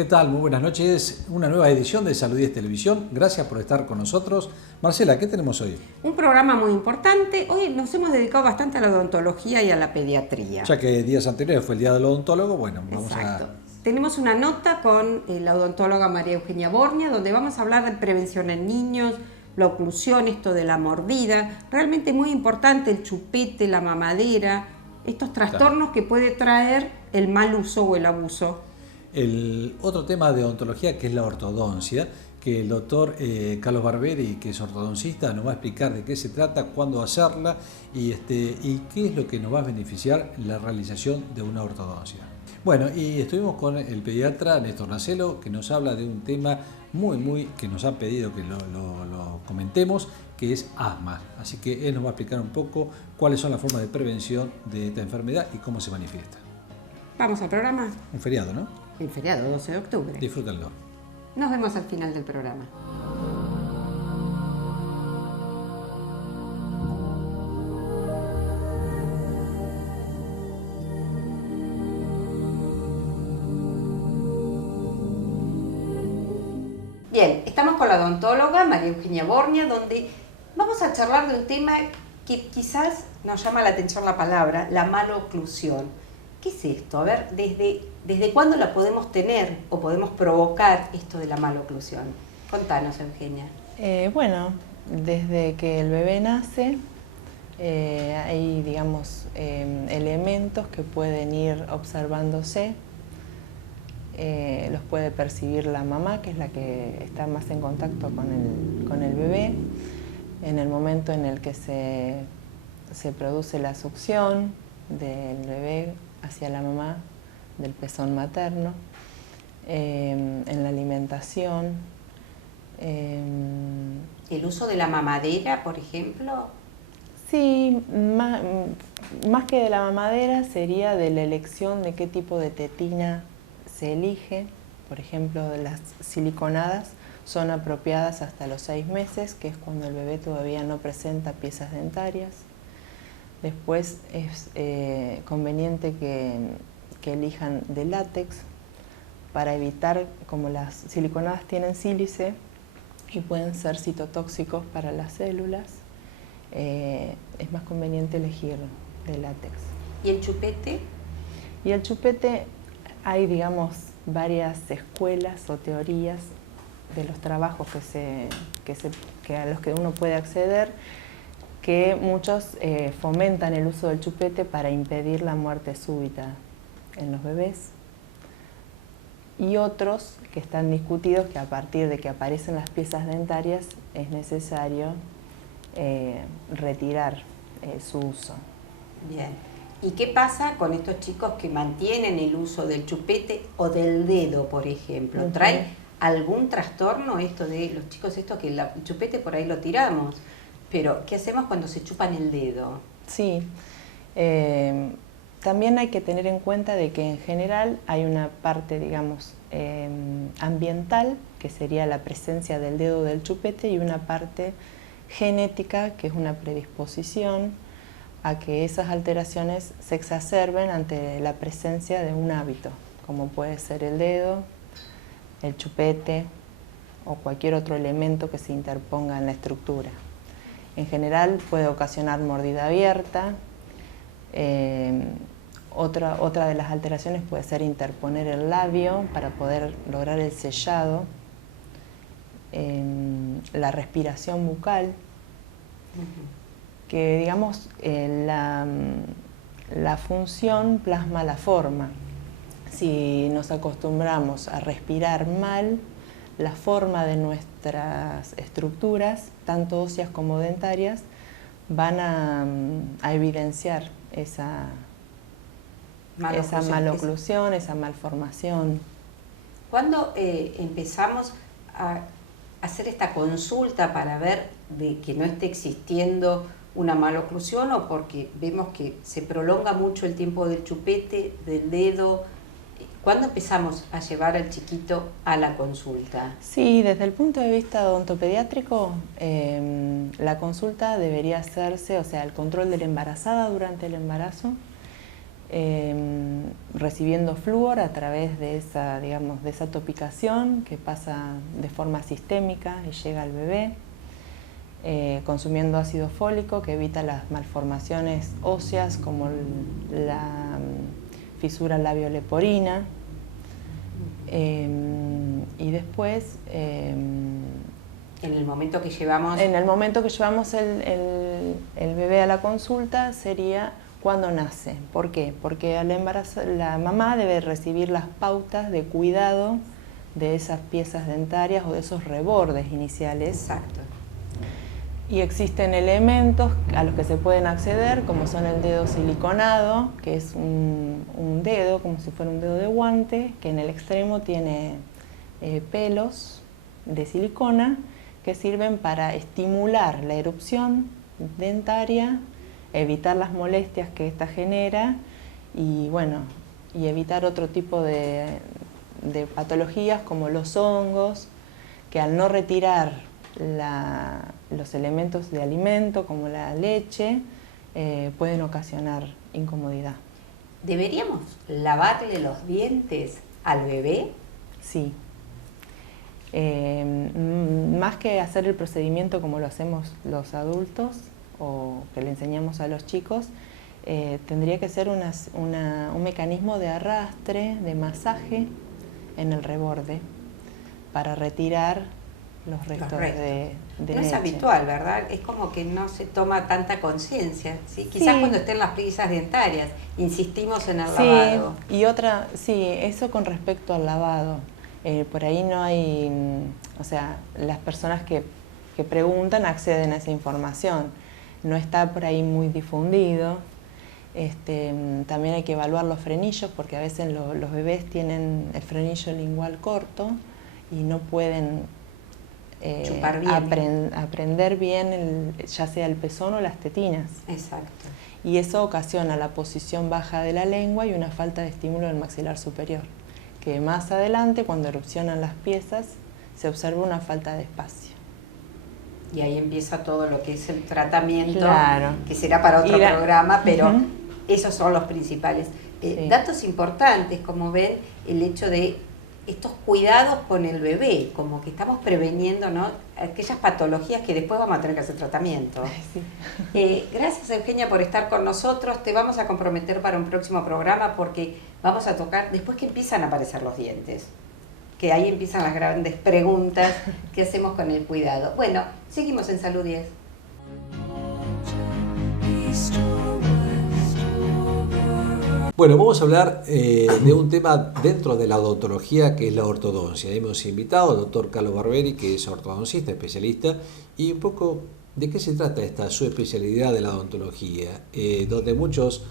¿Qué tal? Muy buenas noches. Una nueva edición de Salud 10 Televisión. Gracias por estar con nosotros. Marcela, ¿qué tenemos hoy? Un programa muy importante. Hoy nos hemos dedicado bastante a la odontología y a la pediatría. Ya que días anteriores fue el Día del Odontólogo, bueno, vamos Exacto. a... Tenemos una nota con la odontóloga María Eugenia Bornia, donde vamos a hablar de prevención en niños, la oclusión, esto de la mordida. Realmente muy importante el chupete, la mamadera, estos trastornos que puede traer el mal uso o el abuso. El otro tema de odontología, que es la ortodoncia, que el doctor Carlos Barberi, que es ortodoncista, nos va a explicar de qué se trata, cuándo hacerla y qué es lo que nos va a beneficiar la realización de una ortodoncia. Bueno, y estuvimos con el pediatra Néstor Nacelo, que nos habla de un tema que nos ha pedido que lo comentemos, que es asma. Así que él nos va a explicar un poco cuáles son las formas de prevención de esta enfermedad y cómo se manifiesta. Vamos al programa. Un feriado, ¿no? El feriado 12 de octubre. Disfrútenlo. Nos vemos al final del programa. Bien, estamos con la odontóloga María Eugenia Bornia, donde vamos a charlar de un tema que quizás nos llama la atención la palabra, la maloclusión. ¿Qué es esto? A ver, ¿desde cuándo la podemos tener o podemos provocar esto de la maloclusión? Contanos, Eugenia. Bueno, desde que el bebé nace hay, digamos, elementos que pueden ir observándose. Los puede percibir la mamá, que es la que está más en contacto con el bebé, en el momento en el que se produce la succión del bebé hacia la mamá, del pezón materno, en la alimentación. ¿El uso de la mamadera, por ejemplo? Sí, más que de la mamadera sería de la elección de qué tipo de tetina se elige. Por ejemplo, las siliconadas son apropiadas hasta los 6 meses, que es cuando el bebé todavía no presenta piezas dentarias. Después es conveniente que elijan de látex para evitar, como las siliconadas tienen sílice y pueden ser citotóxicos para las células, es más conveniente elegir de látex. ¿Y el chupete? Y el chupete, hay, digamos, varias escuelas o teorías de los trabajos a los que uno puede acceder, que muchos fomentan el uso del chupete para impedir la muerte súbita en los bebés, y otros que están discutidos que a partir de que aparecen las piezas dentarias es necesario retirar su uso. Bien. ¿Y qué pasa con estos chicos que mantienen el uso del chupete o del dedo, por ejemplo? ¿Trae algún trastorno esto de los chicos que el chupete por ahí lo tiramos? Pero, ¿qué hacemos cuando se chupan el dedo? Sí, también hay que tener en cuenta de que en general hay una parte, digamos, ambiental, que sería la presencia del dedo del chupete, y una parte genética, que es una predisposición a que esas alteraciones se exacerben ante la presencia de un hábito, como puede ser el dedo, el chupete o cualquier otro elemento que se interponga en la estructura. En general puede ocasionar mordida abierta. Otra de las alteraciones puede ser interponer el labio para poder lograr el sellado, la respiración bucal, que, digamos, la función plasma la forma. Si nos acostumbramos a respirar mal, la forma de nuestras estructuras, tanto óseas como dentarias, van a evidenciar esa maloclusión, esa malformación. ¿Cuándo empezamos a hacer esta consulta para ver de que no esté existiendo una maloclusión, o porque vemos que se prolonga mucho el tiempo del chupete, del dedo? ¿Cuándo empezamos a llevar al chiquito a la consulta? Sí, desde el punto de vista odontopediátrico, la consulta debería hacerse, o sea, el control de la embarazada durante el embarazo, recibiendo flúor a través de esa, digamos, de esa topicación que pasa de forma sistémica y llega al bebé, consumiendo ácido fólico que evita las malformaciones óseas como la fisura labioleporina, y después en el momento que llevamos el bebé a la consulta sería cuando nace. ¿Por qué? Porque al embarazo la mamá debe recibir las pautas de cuidado de esas piezas dentarias o de esos rebordes iniciales. Exacto. Y existen elementos a los que se pueden acceder, como son el dedo siliconado, que es un dedo, como si fuera un dedo de guante, que en el extremo tiene pelos de silicona que sirven para estimular la erupción dentaria, evitar las molestias que ésta genera y, bueno, y evitar otro tipo de patologías como los hongos, que al no retirar los elementos de alimento como la leche pueden ocasionar incomodidad. ¿Deberíamos lavarle los dientes al bebé? Sí. Más que hacer el procedimiento como lo hacemos los adultos o que le enseñamos a los chicos, tendría que ser un mecanismo de arrastre, de masaje en el reborde para retirar los restos de no leche. es habitual, ¿verdad? Es como que no se toma tanta conciencia, ¿sí? Quizás cuando estén las piezas dentarias insistimos en el lavado. Y eso con respecto al lavado. Por ahí no hay, o sea, las personas que preguntan acceden a esa información. No está por ahí muy difundido. También hay que evaluar los frenillos porque a veces los bebés tienen el frenillo lingual corto y no pueden aprender bien ya sea el pezón o las tetinas. Exacto. Y eso ocasiona la posición baja de la lengua y una falta de estímulo del maxilar superior, que más adelante, cuando erupcionan las piezas, se observa una falta de espacio. Y ahí empieza todo lo que es el tratamiento, claro, que será para otro programa, pero esos son los principales. Sí. Datos importantes, como ven, el hecho de estos cuidados con el bebé, como que estamos preveniendo, ¿no?, aquellas patologías que después vamos a tener que hacer tratamiento. Sí. Gracias, Eugenia, por estar con nosotros. Te vamos a comprometer para un próximo programa porque vamos a tocar, después que empiezan a aparecer los dientes, que ahí empiezan las grandes preguntas que hacemos con el cuidado. Bueno, seguimos en Salud 10. Bueno, vamos a hablar de un tema dentro de la odontología que es la ortodoncia. Hemos invitado al doctor Carlos Barberi, que es ortodoncista, especialista, y un poco de qué se trata esta su especialidad de la odontología, donde muchos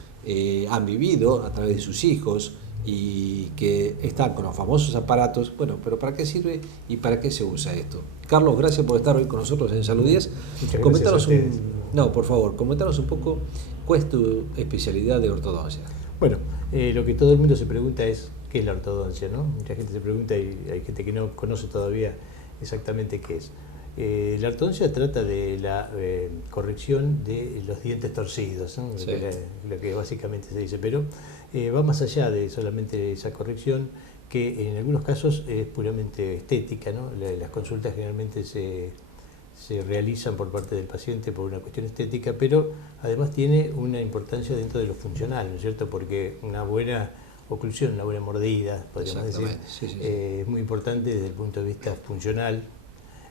han vivido a través de sus hijos y que están con los famosos aparatos. Bueno, pero ¿para qué sirve y para qué se usa esto? Carlos, gracias por estar hoy con nosotros en Salud 10. Comentanos comentanos un poco cuál es tu especialidad de ortodoncia. Bueno, lo que todo el mundo se pregunta es qué es la ortodoncia, ¿no? Mucha gente se pregunta y hay gente que no conoce todavía exactamente qué es. La ortodoncia trata de la corrección de los dientes torcidos, ¿no? Sí. Lo que básicamente se dice, pero va más allá de solamente esa corrección, que en algunos casos es puramente estética, ¿no? Las consultas generalmente se realizan por parte del paciente por una cuestión estética, pero además tiene una importancia dentro de lo funcional, ¿no es cierto? Porque una buena oclusión, una buena mordida, podríamos decir, es muy importante desde el punto de vista funcional.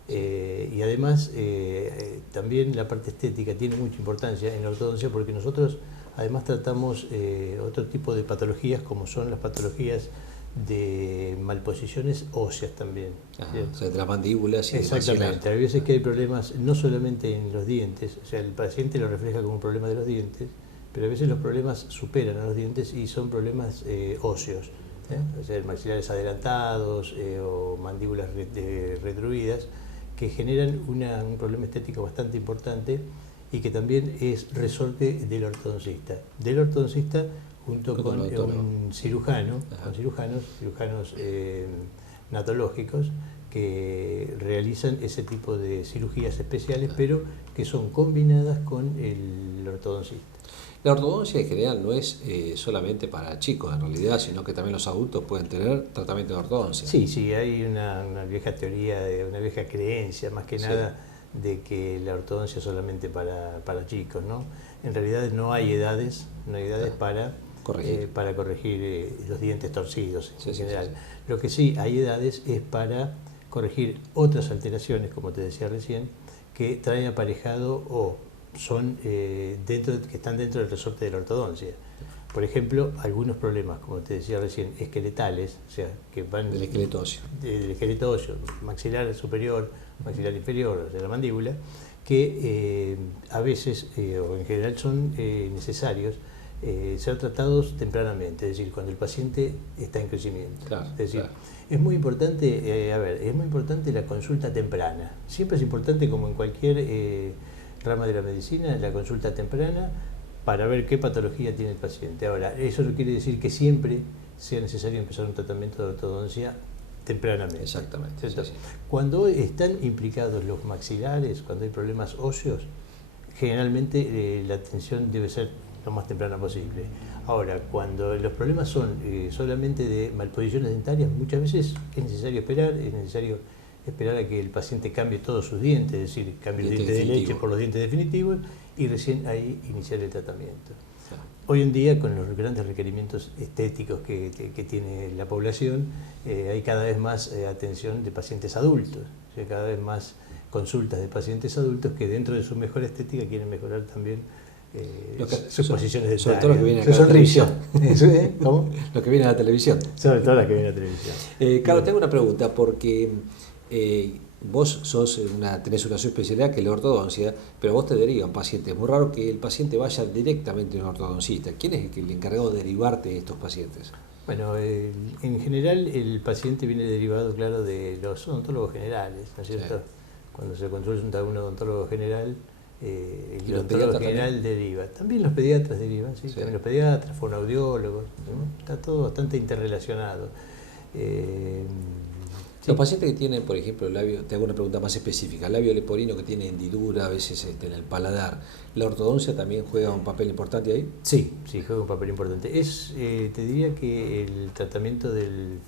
Y además también la parte estética tiene mucha importancia en la ortodoncia porque nosotros además tratamos otro tipo de patologías como son las patologías de malposiciones óseas también. O sea, de las mandíbulas y exactamente. Hay veces que hay problemas no solamente en los dientes, o sea, el paciente lo refleja como un problema de los dientes, pero a veces los problemas superan a los dientes y son problemas óseos, o sea, maxilares adelantados o mandíbulas retruidas, que generan un problema estético bastante importante y que también es resorte del ortodoncista. Del ortodoncista junto con un cirujano, con cirujanos natológicos que realizan ese tipo de cirugías especiales, pero que son combinadas con el ortodoncista. La ortodoncia en general no es solamente para chicos en realidad, sino que también los adultos pueden tener tratamiento de ortodoncia. Sí, sí, hay una vieja teoría, una vieja creencia, más que nada, de que la ortodoncia es solamente para chicos, ¿no? En realidad no hay edades, para corregir los dientes torcidos en general. Lo que sí hay edades es para corregir otras alteraciones, como te decía recién, que traen aparejado o son que están dentro del resorte de la ortodoncia. Por ejemplo, algunos problemas, como te decía recién, esqueletales, o sea, que van del esqueleto óseo. Del esqueleto óseo, maxilar superior, maxilar inferior, o sea, la mandíbula, que a veces, o en general, son necesarios ser tratados tempranamente, es decir, cuando el paciente está en crecimiento. Claro, es decir, es muy importante, es muy importante la consulta temprana. Siempre es importante, como en cualquier rama de la medicina, la consulta temprana para ver qué patología tiene el paciente. Ahora, eso no quiere decir que siempre sea necesario empezar un tratamiento de ortodoncia tempranamente. Exactamente. Sí. Cuando están implicados los maxilares, cuando hay problemas óseos, generalmente la atención debe ser lo más temprana posible. Ahora, cuando los problemas son solamente de malposiciones dentarias, muchas veces es necesario esperar a que el paciente cambie todos sus dientes, es decir, cambie los dientes de leche por los dientes definitivos y recién ahí iniciar el tratamiento. Claro. Hoy en día, con los grandes requerimientos estéticos que tiene la población, hay cada vez más atención de pacientes adultos, o sea, cada vez más consultas de pacientes adultos que dentro de su mejor estética quieren mejorar también sus posiciones de sobre todo lo que viene a la televisión. ¿Cómo? Lo que viene a la televisión. Sobre todo lo que viene a la televisión. Carlos, tengo una pregunta, porque vos tenés una subespecialidad que es la ortodoncia, pero vos te derivan pacientes. Es muy raro que el paciente vaya directamente a un ortodoncista. ¿Quién es el encargado de derivarte de estos pacientes? Bueno, en general el paciente viene derivado, claro, de los odontólogos generales, ¿no es cierto? Sí. Cuando se consulta a un odontólogo general, el odontólogo general deriva. También los pediatras derivan, ¿sí? También los pediatras, fonoaudiólogos, ¿no? Está todo bastante interrelacionado. Los pacientes que tienen, por ejemplo, te hago una pregunta más específica, labio leporino que tiene hendidura, a veces en el paladar, ¿la ortodoncia también juega un papel importante ahí? Sí, juega un papel importante. Te diría que el tratamiento del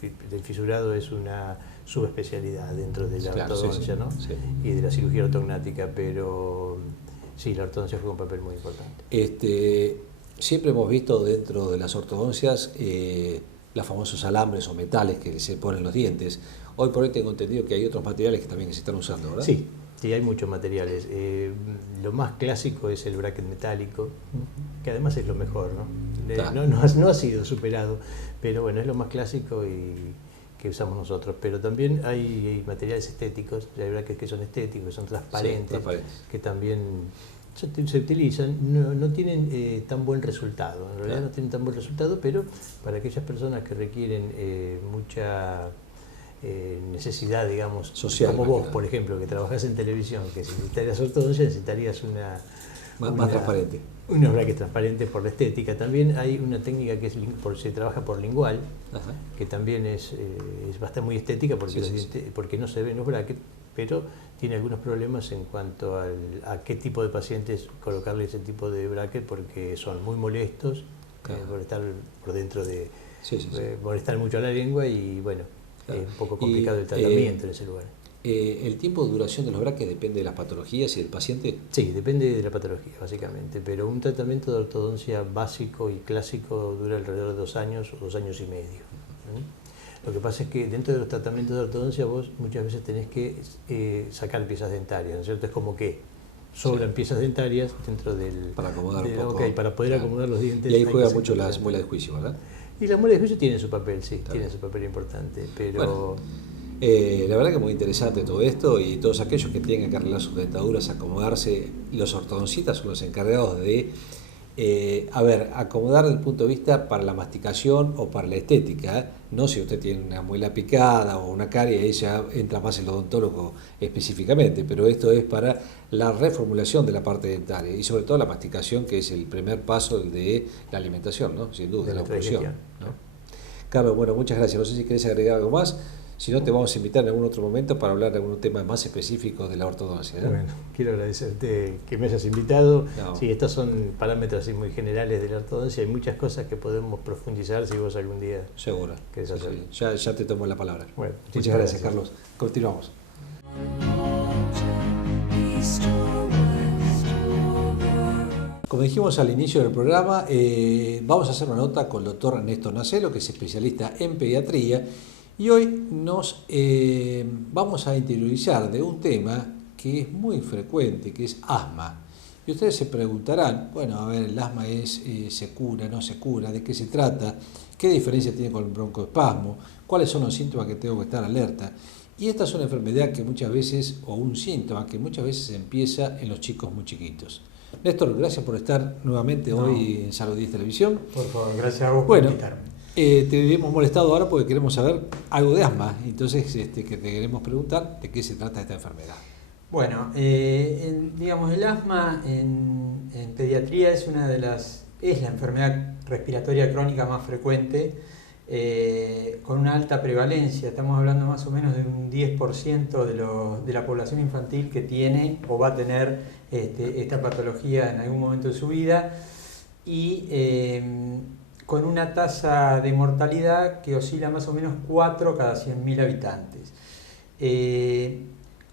fisurado es una subespecialidad dentro de la ortodoncia, ¿no? Sí. Y de la cirugía ortognática, pero sí, la ortodoncia juega un papel muy importante. Siempre hemos visto dentro de las ortodoncias los famosos alambres o metales que se ponen en los dientes. Hoy por hoy tengo entendido que hay otros materiales que también se están usando, ¿verdad? Sí, hay muchos materiales. Lo más clásico es el bracket metálico, que además es lo mejor, ¿no? Claro. No ha sido superado, pero bueno, es lo más clásico y que usamos nosotros. Pero también hay materiales estéticos, hay brackets que son estéticos, que son transparentes, que también se utilizan, no tienen tan buen resultado, en realidad no tienen tan buen resultado, pero para aquellas personas que requieren mucha necesidad, digamos, social, como vos, por ejemplo, que trabajás en televisión, que si necesitarías ortodoncia necesitarías más transparente. Unos brackets transparentes por la estética. También hay una técnica que se trabaja por lingual, que también es bastante muy estética porque no se ven los brackets, pero tiene algunos problemas en cuanto a qué tipo de pacientes colocarle ese tipo de bracket, porque son muy molestos por estar por dentro molestar mucho a la lengua y bueno, es un poco complicado el tratamiento en ese lugar. ¿El tiempo de duración de los brackets depende de las patologías y del paciente? Sí, depende de la patología, básicamente, pero un tratamiento de ortodoncia básico y clásico dura alrededor de 2 años o 2 años y medio. Lo que pasa es que dentro de los tratamientos de ortodoncia vos muchas veces tenés que sacar piezas dentarias, ¿no es cierto? Es como que sobran piezas dentarias dentro del... Para acomodar un poco. Para poder acomodar los dientes. Y ahí juega mucho las muelas de juicio, ¿verdad? Y las muelas de juicio tienen su papel, tienen su papel importante, pero... la verdad que es muy interesante todo esto, y todos aquellos que tengan que arreglar sus dentaduras, acomodarse, los ortodoncistas son los encargados de acomodar desde el punto de vista para la masticación o para la estética, no si usted tiene una muela picada o una carie, ahí ya entra más el odontólogo específicamente, pero esto es para la reformulación de la parte dentaria y sobre todo la masticación, que es el primer paso de la alimentación, ¿no? Sin duda, de la oclusión, ¿no? Carlos, bueno, muchas gracias. No sé si querés agregar algo más. Si no, te vamos a invitar en algún otro momento para hablar de algún tema más específico de la ortodoncia, ¿no? Bueno, quiero agradecerte que me hayas invitado. No. Sí, estos son parámetros así muy generales de la ortodoncia. Hay muchas cosas que podemos profundizar si vos algún día Seguro. querés hacerlo. Sí. Ya te tomo la palabra. Bueno, Muchas gracias, Carlos. Continuamos. Como dijimos al inicio del programa, vamos a hacer una nota con el doctor Ernesto Nacelo, que es especialista en pediatría, y hoy nos vamos a interiorizar de un tema que es muy frecuente, que es asma. Y ustedes se preguntarán, bueno, a ver, el asma se cura, no se cura, ¿de qué se trata? ¿Qué diferencia tiene con el broncoespasmo? ¿Cuáles son los síntomas que tengo que estar alerta? Y esta es una enfermedad que muchas veces, o un síntoma que muchas veces empieza en los chicos muy chiquitos. Néstor, gracias por estar nuevamente hoy en Salud 10 Televisión. Por favor, gracias a vos por invitarme. Te hemos molestado ahora porque queremos saber algo de asma, entonces que te queremos preguntar de qué se trata esta enfermedad. Bueno, digamos, el asma en pediatría es la enfermedad respiratoria crónica más frecuente, con una alta prevalencia. Estamos hablando más o menos de un 10% de la población infantil que tiene o va a tener esta patología en algún momento de su vida, y con una tasa de mortalidad que oscila más o menos 4 cada 100.000 habitantes.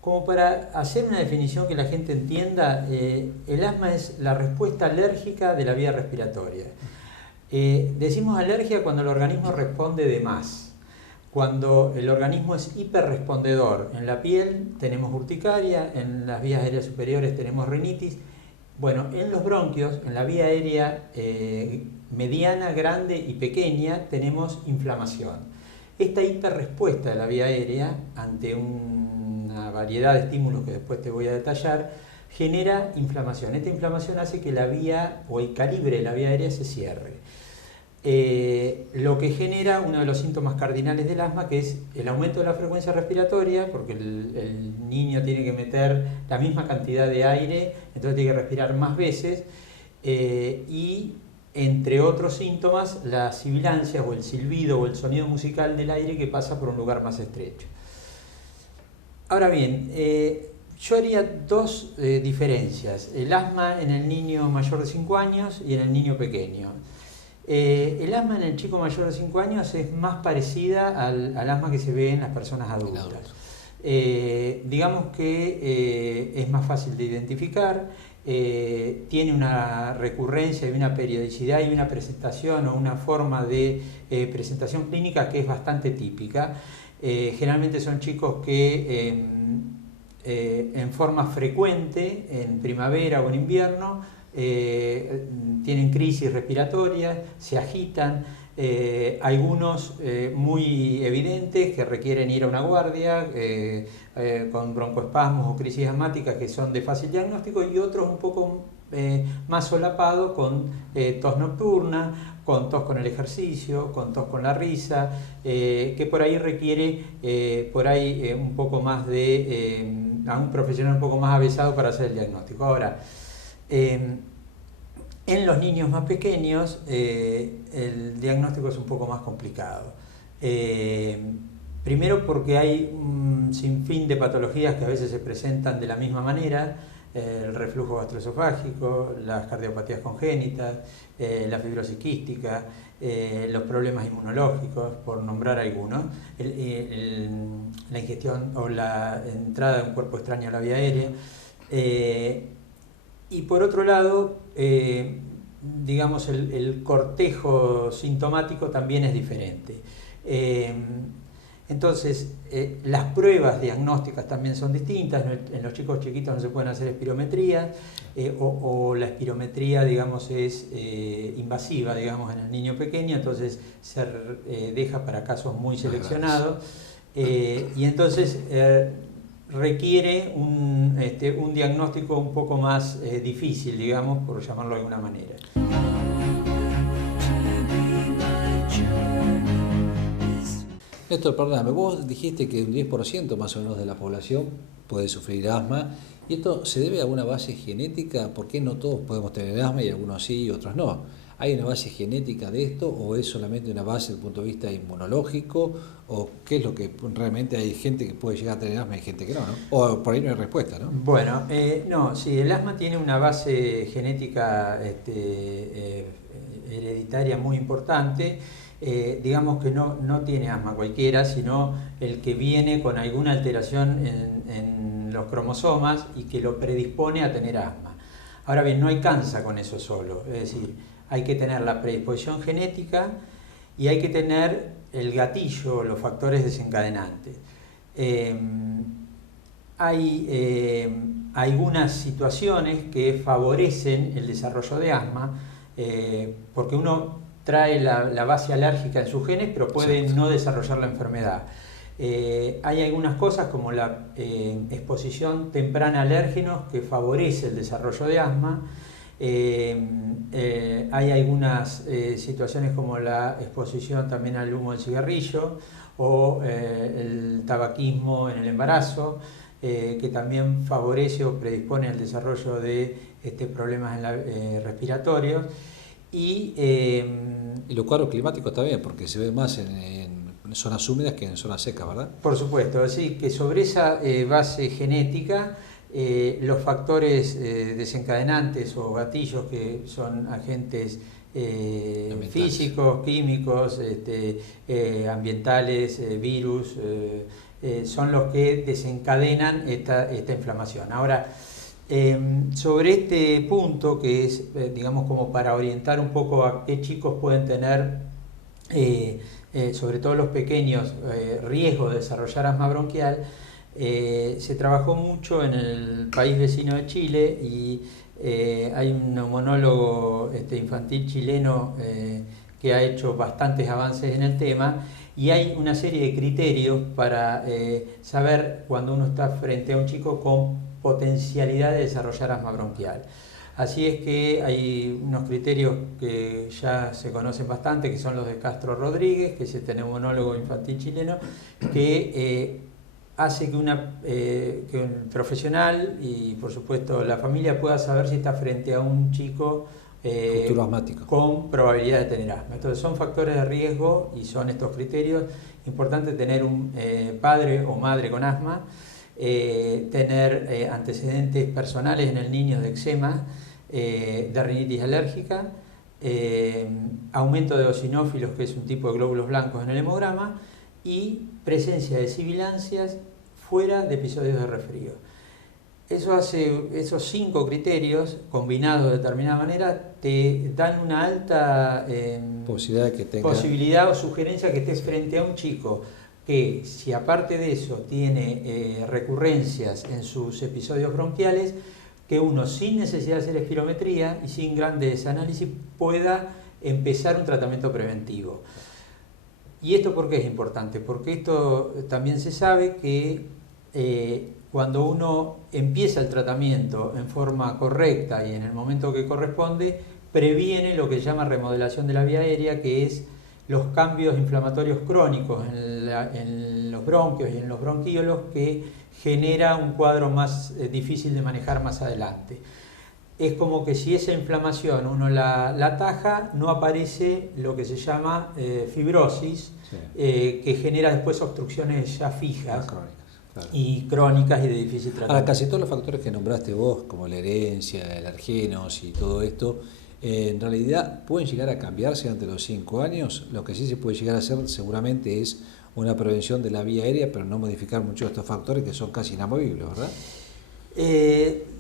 Como para hacer una definición que la gente entienda, el asma es la respuesta alérgica de la vía respiratoria. Decimos alergia cuando el organismo responde de más. Cuando el organismo es hiperrespondedor, en la piel tenemos urticaria, en las vías aéreas superiores tenemos rinitis. Bueno, en los bronquios, en la vía aérea mediana, grande y pequeña, tenemos inflamación. Esta hiperrespuesta de la vía aérea ante una variedad de estímulos que después te voy a detallar, genera inflamación. Esta inflamación hace que la vía o el calibre de la vía aérea se cierre. Lo que genera uno de los síntomas cardinales del asma, que es el aumento de la frecuencia respiratoria, porque el niño tiene que meter la misma cantidad de aire, entonces tiene que respirar más veces, y entre otros síntomas, la sibilancia o el silbido o el sonido musical del aire que pasa por un lugar más estrecho. Ahora bien, yo haría dos diferencias: el asma en el niño mayor de 5 años y en el niño pequeño. El asma en el chico mayor de 5 años es más parecida al asma que se ve en las personas adultas. Digamos que es más fácil de identificar, tiene una recurrencia y una periodicidad y una presentación o una forma de presentación clínica que es bastante típica. Generalmente son chicos que en forma frecuente, en primavera o en invierno, tienen crisis respiratorias, se agitan, algunos muy evidentes que requieren ir a una guardia, con broncoespasmos o crisis asmáticas que son de fácil diagnóstico, y otros un poco más solapados con tos nocturna, con tos con el ejercicio, con tos con la risa, que por ahí requiere un poco más a un profesional un poco más avesado para hacer el diagnóstico. Ahora, en los niños más pequeños el diagnóstico es un poco más complicado. Primero porque hay un sinfín de patologías que a veces se presentan de la misma manera: el reflujo gastroesofágico, las cardiopatías congénitas, la fibrosis quística, los problemas inmunológicos, por nombrar algunos, la ingestión o la entrada de un cuerpo extraño a la vía aérea. Y por otro lado, digamos, el cortejo sintomático también es diferente. Entonces, las pruebas diagnósticas también son distintas. En los chicos chiquitos no se pueden hacer espirometrías, o la espirometría, digamos, es invasiva, digamos, en el niño pequeño, entonces se deja para casos muy seleccionados, y entonces requiere un diagnóstico un poco más difícil, digamos, por llamarlo de alguna manera. Néstor, perdóname, vos dijiste que un 10% más o menos de la población puede sufrir asma, y esto se debe a alguna base genética. ¿Por qué no todos podemos tener asma y algunos sí y otros no? ¿Hay una base genética de esto o es solamente una base desde el punto de vista inmunológico? ¿O qué es lo que realmente hay gente que puede llegar a tener asma y gente que no? O por ahí no hay respuesta, ¿no? Bueno, no, sí, el asma tiene una base genética hereditaria muy importante. Digamos que no tiene asma cualquiera, sino el que viene con alguna alteración en los cromosomas y que lo predispone a tener asma. Ahora bien, no alcanza con eso solo, es decir, hay que tener la predisposición genética y hay que tener el gatillo, los factores desencadenantes. Hay algunas situaciones que favorecen el desarrollo de asma, porque uno trae la base alérgica en sus genes, pero puede no desarrollar la enfermedad. Hay algunas cosas como la exposición temprana a alérgenos que favorece el desarrollo de asma. Hay algunas situaciones como la exposición también al humo del cigarrillo o el tabaquismo en el embarazo, que también favorece o predispone al desarrollo de problemas respiratorios. Y los cuadros climáticos también, porque se ve más en zonas húmedas que en zonas secas, ¿verdad? Por supuesto, así que sobre esa base genética, los factores desencadenantes o gatillos, que son agentes físicos, químicos, ambientales, virus, son los que desencadenan esta inflamación. Ahora, sobre este punto, que es, digamos, como para orientar un poco a qué chicos pueden tener, sobre todo los pequeños, riesgo de desarrollar asma bronquial, se trabajó mucho en el país vecino de Chile y hay un neumonólogo infantil chileno que ha hecho bastantes avances en el tema, y hay una serie de criterios para saber cuando uno está frente a un chico con potencialidad de desarrollar asma bronquial. Así es que hay unos criterios que ya se conocen bastante, que son los de Castro Rodríguez, que es este neumonólogo infantil chileno, que hace que un profesional y por supuesto la familia pueda saber si está frente a un chico futuro asmático con probabilidad de tener asma. Entonces son factores de riesgo y son estos criterios. Importante tener un padre o madre con asma, tener antecedentes personales en el niño de eczema, de rinitis alérgica, aumento de eosinófilos, que es un tipo de glóbulos blancos en el hemograma, y presencia de sibilancias fuera de episodios de resfrío. Esos 5 criterios, combinados de determinada manera, te dan una alta posibilidad o sugerencia que estés frente a un chico que, si aparte de eso tiene recurrencias en sus episodios bronquiales, que uno, sin necesidad de hacer espirometría y sin grandes análisis, pueda empezar un tratamiento preventivo. ¿Y esto por qué es importante? Porque esto también se sabe que cuando uno empieza el tratamiento en forma correcta y en el momento que corresponde, previene lo que se llama remodelación de la vía aérea, que es los cambios inflamatorios crónicos en los bronquios y en los bronquíolos, que genera un cuadro más difícil de manejar más adelante. Es como que si esa inflamación uno la ataja, no aparece lo que se llama fibrosis, que genera después obstrucciones ya fijas. Y crónicas y de difícil tratamiento. Ahora, casi todos los factores que nombraste vos, como la herencia, el alergenos y todo esto, en realidad pueden llegar a cambiarse ante los 5 años. Lo que sí se puede llegar a hacer seguramente es una prevención de la vía aérea, pero no modificar mucho estos factores que son casi inamovibles, ¿verdad?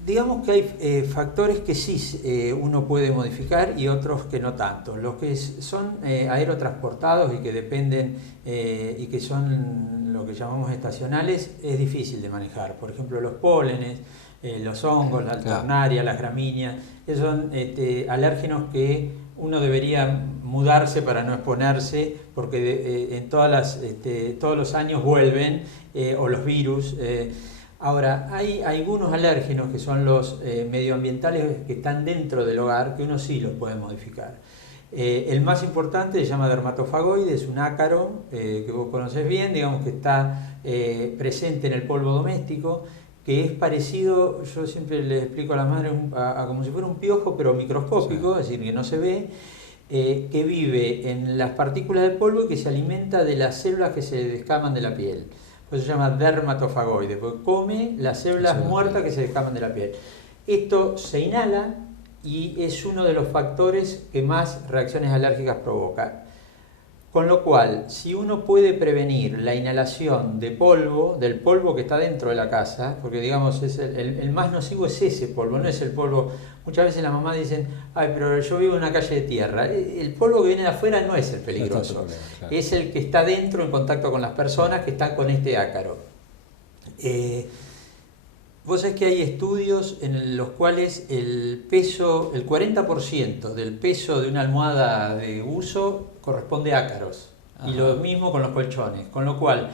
Digamos que hay factores que sí uno puede modificar y otros que no tanto. Los que son aerotransportados y que dependen y que son lo que llamamos estacionales, es difícil de manejar. Por ejemplo, los pólenes, los hongos, la alternaria, las gramíneas, esos son alérgenos que uno debería mudarse para no exponerse, porque todos los años vuelven, o los virus. Ahora, hay algunos alérgenos que son los medioambientales, que están dentro del hogar, que uno sí los puede modificar. El más importante se llama dermatofagoide, es un ácaro que vos conocés bien, digamos que está presente en el polvo doméstico, que es parecido, yo siempre le explico a las madres, como si fuera un piojo, pero microscópico, es decir, que no se ve, que vive en las partículas del polvo y que se alimenta de las células que se descaman de la piel. Por eso se llama dermatofagoide, porque come las células muertas que se descaman de la piel. Esto se inhala y es uno de los factores que más reacciones alérgicas provoca. Con lo cual, si uno puede prevenir la inhalación de polvo, del polvo que está dentro de la casa, porque digamos el más nocivo es ese polvo, no es el polvo. Muchas veces las mamás dicen, ay, pero yo vivo en una calle de tierra. El polvo que viene de afuera no es el peligroso, claro. Es el que está dentro en contacto con las personas que están con este ácaro. Vos sabés que hay estudios en los cuales el 40% del peso de una almohada de uso corresponde a ácaros. Ajá. Y lo mismo con los colchones. Con lo cual,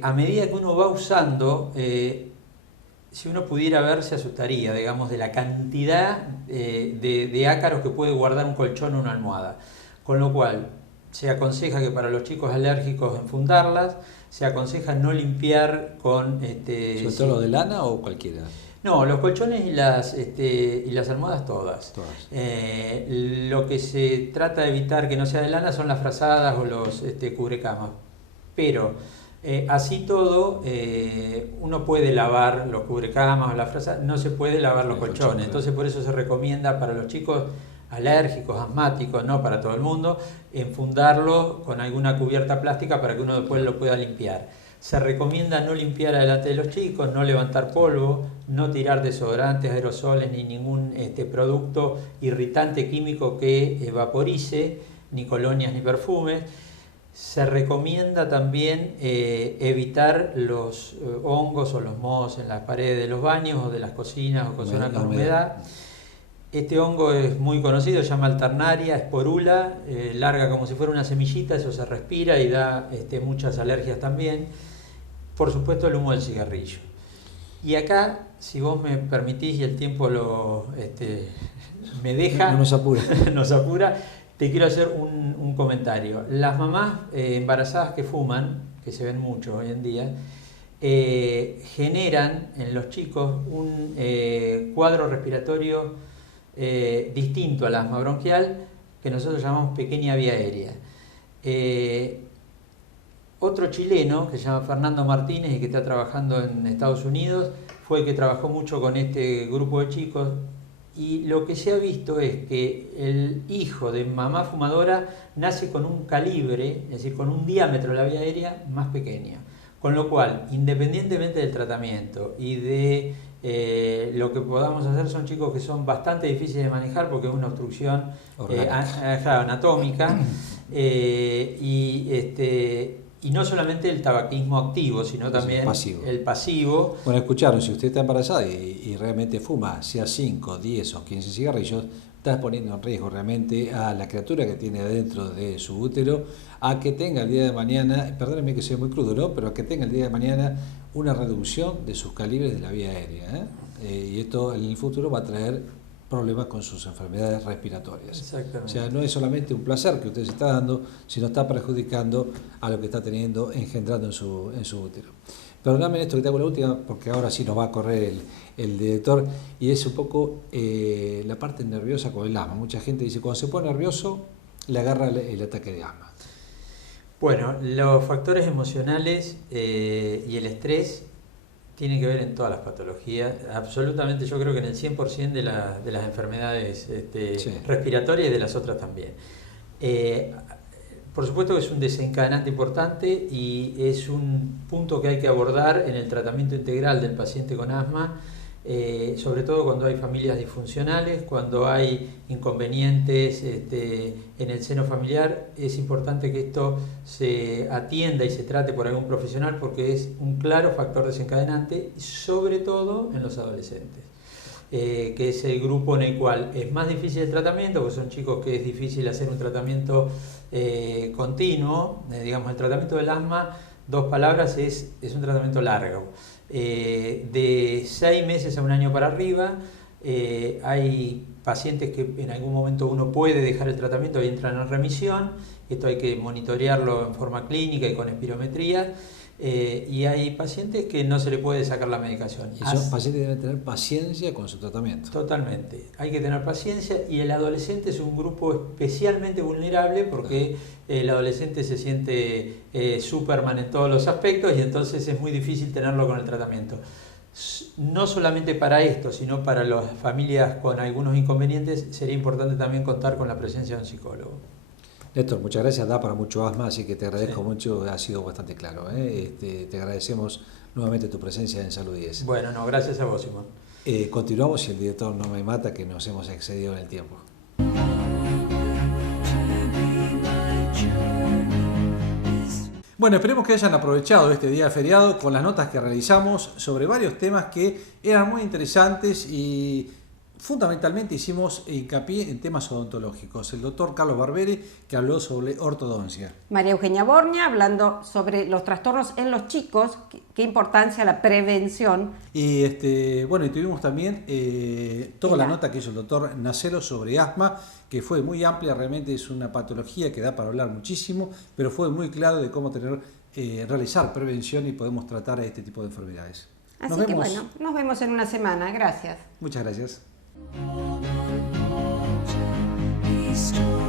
a medida que uno va usando, si uno pudiera ver, se asustaría, digamos, de la cantidad de ácaros que puede guardar un colchón o una almohada. Con lo cual, se aconseja que para los chicos alérgicos enfundarlas, se aconseja no limpiar con... ¿Sobre todo lo de lana o cualquiera? No, los colchones y las almohadas todas. Lo que se trata de evitar que no sea de lana son las frazadas o los cubrecamas. Pero así todo, uno puede lavar los cubrecamas o las frazadas, no se puede lavar los colchones. Entonces por eso se recomienda para los chicos alérgicos, asmáticos, no para todo el mundo, enfundarlo con alguna cubierta plástica para que uno después lo pueda limpiar. Se recomienda no limpiar adelante de los chicos, no levantar polvo, no tirar desodorantes, aerosoles ni ningún producto irritante químico que vaporice, ni colonias ni perfumes. Se recomienda también evitar los hongos o los mohos en las paredes de los baños o de las cocinas o con zonas con humedad. Este hongo es muy conocido, se llama Alternaria, esporula, larga como si fuera una semillita, eso se respira y da muchas alergias también. Por supuesto el humo del cigarrillo. Y acá, si vos me permitís y el tiempo me deja, no nos apura. nos apura, te quiero hacer un comentario. Las mamás embarazadas que fuman, que se ven mucho hoy en día, generan en los chicos un cuadro respiratorio distinto al asma bronquial, que nosotros llamamos pequeña vía aérea. Otro chileno, que se llama Fernando Martínez y que está trabajando en Estados Unidos, fue el que trabajó mucho con este grupo de chicos, y lo que se ha visto es que el hijo de mamá fumadora nace con un calibre, es decir, con un diámetro de la vía aérea más pequeño. Con lo cual, independientemente del tratamiento y de lo que podamos hacer, son chicos que son bastante difíciles de manejar porque es una obstrucción anatómica y no solamente el tabaquismo activo, sino también el pasivo. Bueno, escucharon, si usted está embarazada y realmente fuma, sea 5, 10 o 15 cigarrillos, está poniendo en riesgo realmente a la criatura que tiene dentro de su útero, a que tenga el día de mañana, perdónenme que sea muy crudo, ¿no?, pero a que tenga el día de mañana una reducción de sus calibres de la vía aérea. Y esto en el futuro va a traer problemas con sus enfermedades respiratorias. Exactamente. O sea, no es solamente un placer que usted se está dando, sino está perjudicando a lo que está teniendo, engendrando en su útero. Perdóname, Néstor, que te hago la última, porque ahora sí nos va a correr el director, y es un poco la parte nerviosa con el asma. Mucha gente dice, cuando se pone nervioso, le agarra el ataque de asma. Bueno, los factores emocionales y el estrés tienen que ver en todas las patologías. Absolutamente, yo creo que en el 100% de las enfermedades respiratorias y de las otras también. Por supuesto que es un desencadenante importante y es un punto que hay que abordar en el tratamiento integral del paciente con asma, sobre todo cuando hay familias disfuncionales, cuando hay inconvenientes en el seno familiar. Es importante que esto se atienda y se trate por algún profesional porque es un claro factor desencadenante, sobre todo en los adolescentes, que es el grupo en el cual es más difícil el tratamiento, porque son chicos que es difícil hacer un tratamiento continuo. Digamos, el tratamiento del asma, 2 palabras, es un tratamiento largo. De 6 meses a 1 año para arriba. Hay pacientes que en algún momento uno puede dejar el tratamiento y entran en remisión. Esto hay que monitorearlo en forma clínica y con espirometría. Y hay pacientes que no se le puede sacar la medicación. Y esos pacientes deben tener paciencia con su tratamiento. Totalmente. Hay que tener paciencia y el adolescente es un grupo especialmente vulnerable porque el adolescente se siente Superman en todos los aspectos y entonces es muy difícil tenerlo con el tratamiento. No solamente para esto, sino para las familias con algunos inconvenientes, sería importante también contar con la presencia de un psicólogo. Néstor, muchas gracias, da para mucho más, así que te agradezco Sí. mucho, ha sido bastante claro. Te agradecemos nuevamente tu presencia en Salud 10. Bueno, no, gracias a vos, Simón. Continuamos, si el director no me mata, que nos hemos excedido en el tiempo. Bueno, esperemos que hayan aprovechado este día feriado con las notas que realizamos sobre varios temas que eran muy interesantes y fundamentalmente hicimos hincapié en temas odontológicos. El doctor Carlos Barberi, que habló sobre ortodoncia. María Eugenia Borña, hablando sobre los trastornos en los chicos, qué importancia la prevención. Y bueno, y tuvimos también toda la nota que hizo el doctor Nacelo sobre asma, que fue muy amplia, realmente es una patología que da para hablar muchísimo, pero fue muy claro de cómo realizar prevención y podemos tratar a este tipo de enfermedades. Así que bueno, nos vemos en una semana. Gracias. Muchas gracias. Easter.